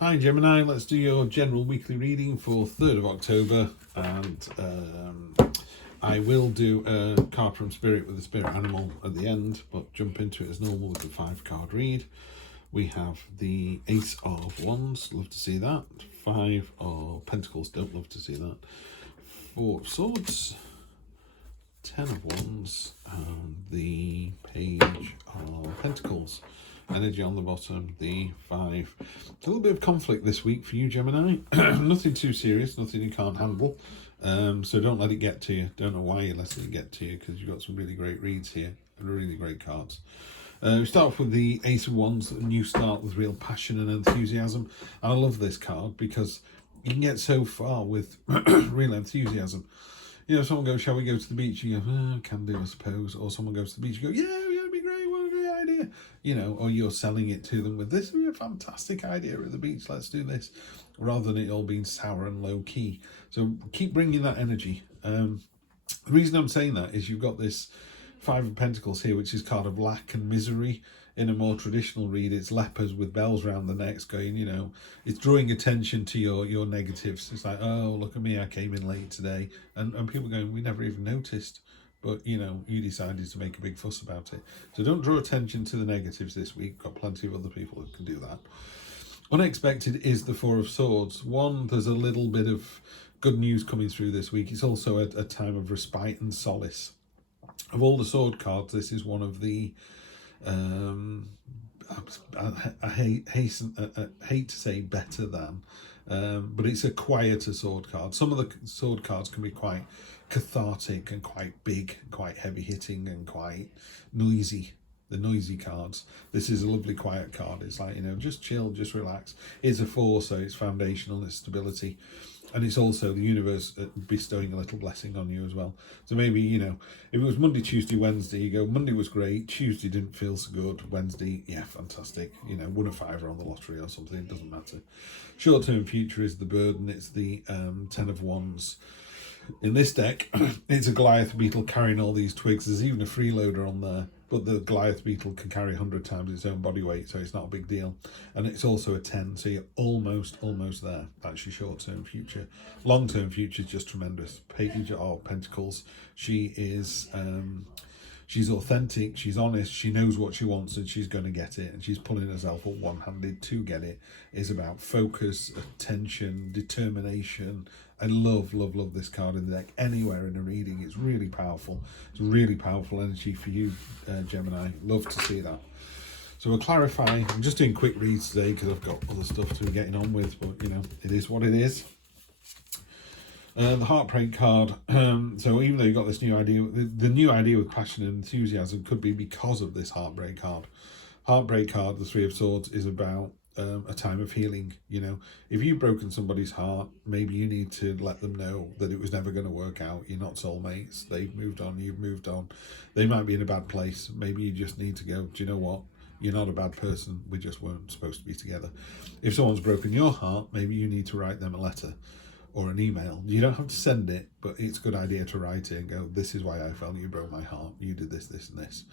Hi Gemini, let's do your general weekly reading for 3rd of October, and I will do a card from Spirit with the spirit animal at the end, but jump into it as normal with the 5-card read. We have the Ace of Wands, love to see that. 5 of Pentacles, don't love to see that. 4 of Swords, 10 of Wands, and the Page of Pentacles. Energy on the bottom, the 5. It's a little bit of conflict this week for you, Gemini. Nothing too serious, nothing you can't handle. So don't let it get to you. Don't know why you're letting it get to you, because you've got some really great reads here and really great cards. We start off with the Ace of Wands, a new start with real passion and enthusiasm. And I love this card because you can get so far with real enthusiasm. You know, someone goes, shall we go to the beach? You go, oh, can do, I suppose. Or someone goes to the beach, you go, yeah, it'd be great, what a great idea. You know, or you're selling it to them with, this would be a fantastic idea at the beach, let's do this. Rather than it all being sour and low key. So keep bringing that energy. The reason I'm saying that is you've got this 5 of Pentacles here, which is card of lack and misery. In a more traditional read, it's lepers with bells around the necks going, you know, it's drawing attention to your negatives. It's like, oh, look at me, I came in late today. And people going, we never even noticed. But, you know, you decided to make a big fuss about it. So don't draw attention to the negatives this week. Got plenty of other people who can do that. Unexpected is the 4 of Swords. One, there's a little bit of good news coming through this week. It's also a time of respite and solace. Of all the sword cards, this is one of the I hate to say better than, but it's a quieter sword card. Some of the sword cards can be quite cathartic and quite big, quite heavy hitting and quite noisy. The noisy cards. This is a lovely quiet card. It's like, you know, just chill, just relax. It's a 4, so it's foundational, it's stability. And it's also the universe bestowing a little blessing on you as well. So maybe, you know, if it was Monday, Tuesday, Wednesday, you go, Monday was great, Tuesday didn't feel so good, Wednesday, yeah, fantastic. You know, won a fiver on the lottery or something, it doesn't matter. Short-term future is the burden, it's the 10 of Wands. In this deck, it's a Goliath beetle carrying all these twigs. There's even a freeloader on there, but the Goliath beetle can carry 100 times its own body weight, so it's not a big deal. And it's also a 10, so you're almost there. That's your short-term future. Long-term future is just tremendous. Page of Pentacles. She is... she's authentic, she's honest, she knows what she wants and she's going to get it, and she's pulling herself up one-handed to get it. It's about focus, attention, determination. I love this card in the deck. Anywhere in a reading, it's really powerful. It's really powerful energy for you, Gemini. Love to see that. So we'll clarify. I'm just doing quick reads today because I've got other stuff to be getting on with, but, you know, it is what it is. The Heartbreak card, so even though you've got this new idea, the new idea with passion and enthusiasm could be because of this Heartbreak card. Heartbreak card, the 3 of Swords, is about a time of healing. You know, if you've broken somebody's heart, maybe you need to let them know that it was never going to work out. You're not soulmates. They've moved on, you've moved on. They might be in a bad place. Maybe you just need to go, do you know what? You're not a bad person. We just weren't supposed to be together. If someone's broken your heart, maybe you need to write them a letter or an email. You don't have to send it, but it's a good idea to write it and go, this is why I felt you broke my heart. You did this, this, and this.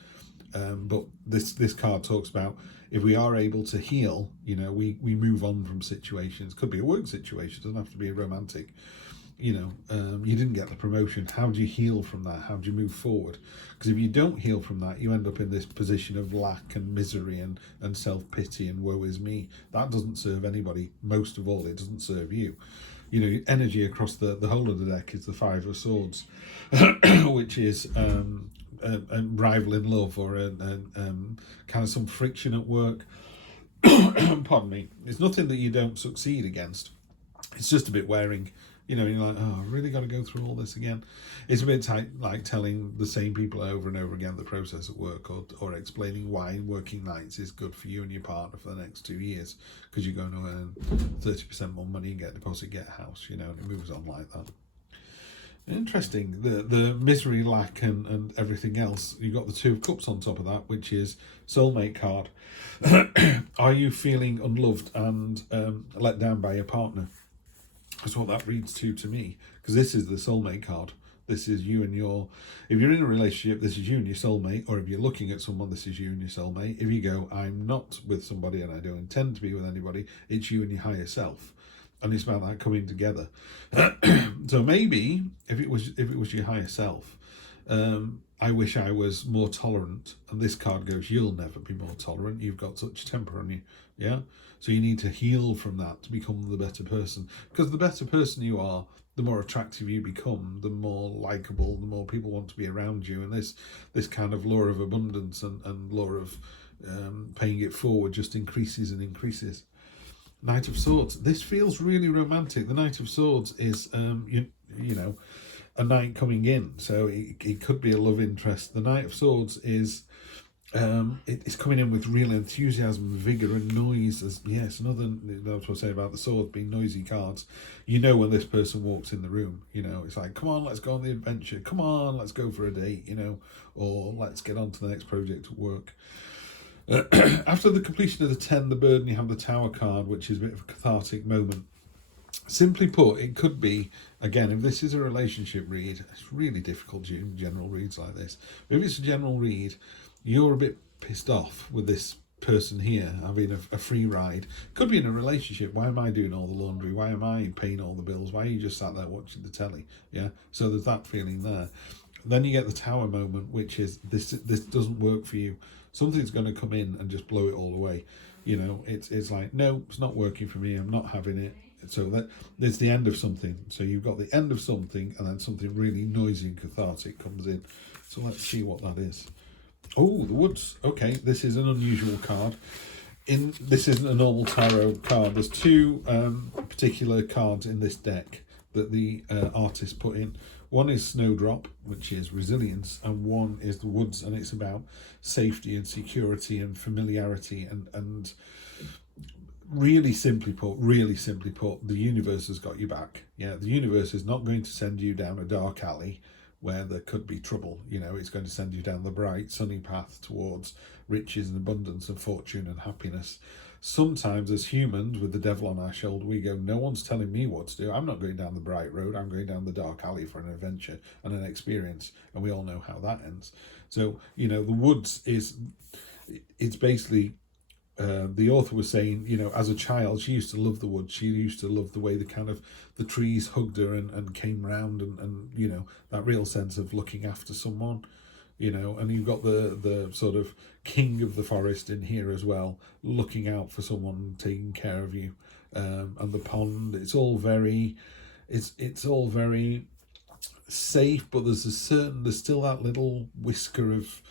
But this card talks about if we are able to heal, you know, we move on from situations. Could be a work situation, doesn't have to be a romantic. You know, you didn't get the promotion. How do you heal from that? How do you move forward? Because if you don't heal from that, you end up in this position of lack and misery and self-pity and woe is me. That doesn't serve anybody. Most of all, it doesn't serve you. You know, energy across the whole of the deck is the 5 of Swords, which is a rival in love or kind of some friction at work. Pardon me. It's nothing that you don't succeed against. It's just a bit wearing. You know, you're like, oh, I really got to go through all this again. It's a bit like telling the same people over and over again the process at work, or explaining why working nights is good for you and your partner for the next 2 years, because you're going to earn 30% more money and get a deposit, get a house, you know, and it moves on like that. Interesting. The misery, lack, and everything else. You've got the 2 of Cups on top of that, which is soulmate card. Are you feeling unloved and let down by your partner? That's what that reads to me, because this is the soulmate card. This is you and your, if you're in a relationship, this is you and your soulmate, or if you're looking at someone, this is you and your soulmate. If you go, I'm not with somebody and I don't intend to be with anybody, it's you and your higher self. And it's about that coming together. So maybe if it was your higher self, I wish I was more tolerant. And this card goes, you'll never be more tolerant. You've got such temper on you. Yeah. So you need to heal from that to become the better person. Because the better person you are, the more attractive you become, the more likable, the more people want to be around you. And this kind of law of abundance and law of paying it forward just increases and increases. Knight of Swords. This feels really romantic. The Knight of Swords is, you know, a knight coming in. So it could be a love interest. The Knight of Swords is, it's coming in with real enthusiasm, vigor and noise. Yes, another, that's what I say about the swords being noisy cards. You know when this person walks in the room, you know, it's like, come on, let's go on the adventure. Come on, let's go for a date, you know, or let's get on to the next project at work. After the completion of the 10, the burden, you have the Tower card, which is a bit of a cathartic moment. Simply put, it could be, again, if this is a relationship read, it's really difficult to do general reads like this. But if it's a general read, you're a bit pissed off with this person here having a free ride. Could be in a relationship. Why am I doing all the laundry? Why am I paying all the bills? Why are you just sat there watching the telly? Yeah, so there's that feeling there. Then you get the Tower moment, which is this doesn't work for you. Something's going to come in and just blow it all away. You know, it's like, no, it's not working for me. I'm not having it. So that there's the end of something. So you've got the end of something, and then something really noisy and cathartic comes in. So let's see what that is. Oh, the Woods. Okay, this is an unusual card. This isn't a normal tarot card. There's two particular cards in this deck that the artist put in. One is Snowdrop, which is resilience, and one is the Woods, and it's about safety and security and familiarity and really simply put, the universe has got you back. Yeah, the universe is not going to send you down a dark alley where there could be trouble. You know, it's going to send you down the bright, sunny path towards riches and abundance and fortune and happiness. Sometimes as humans with the devil on our shoulder, we go, no one's telling me what to do. I'm not going down the bright road. I'm going down the dark alley for an adventure and an experience. And we all know how that ends. So, you know, the Woods it's basically, the author was saying, you know, as a child, she used to love the woods. She used to love the way the trees hugged her and came round and, you know, that real sense of looking after someone. You know, and you've got the sort of king of the forest in here as well, looking out for someone, taking care of you, and the pond. It's all very safe, but there's still that little whisker of,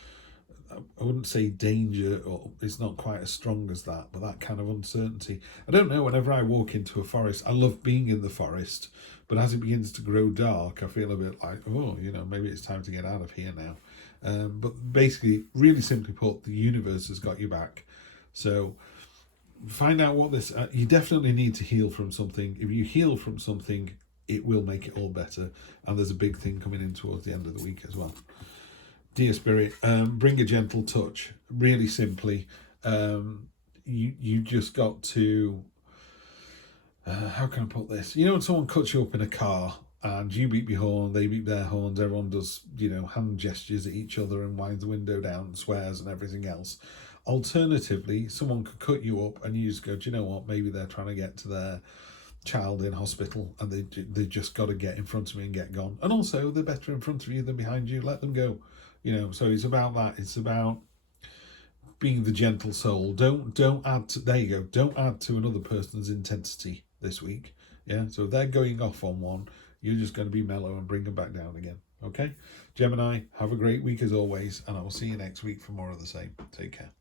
I wouldn't say danger, or it's not quite as strong as that, but that kind of uncertainty. I don't know, whenever I walk into a forest, I love being in the forest, but as it begins to grow dark, I feel a bit like, oh, you know, maybe it's time to get out of here now. But basically, really simply put, the universe has got you back. So find out what this, you definitely need to heal from something. If you heal from something, it will make it all better. And there's a big thing coming in towards the end of the week as well. Dear Spirit, bring a gentle touch. Really simply, you just got to, how can I put this? You know when someone cuts you up in a car and you beep your horn, they beep their horns, everyone does, you know, hand gestures at each other and winds the window down and swears and everything else. Alternatively, someone could cut you up and you just go, do you know what, maybe they're trying to get to their child in hospital and they just got to get in front of me and get gone. And also, they're better in front of you than behind you, let them go. You know, so it's about that. It's about being the gentle soul. Don't add to, there you go, don't add to another person's intensity this week. Yeah, so if they're going off on one, you're just going to be mellow and bring them back down again. Okay? Gemini, have a great week as always, and I will see you next week for more of the same. Take care.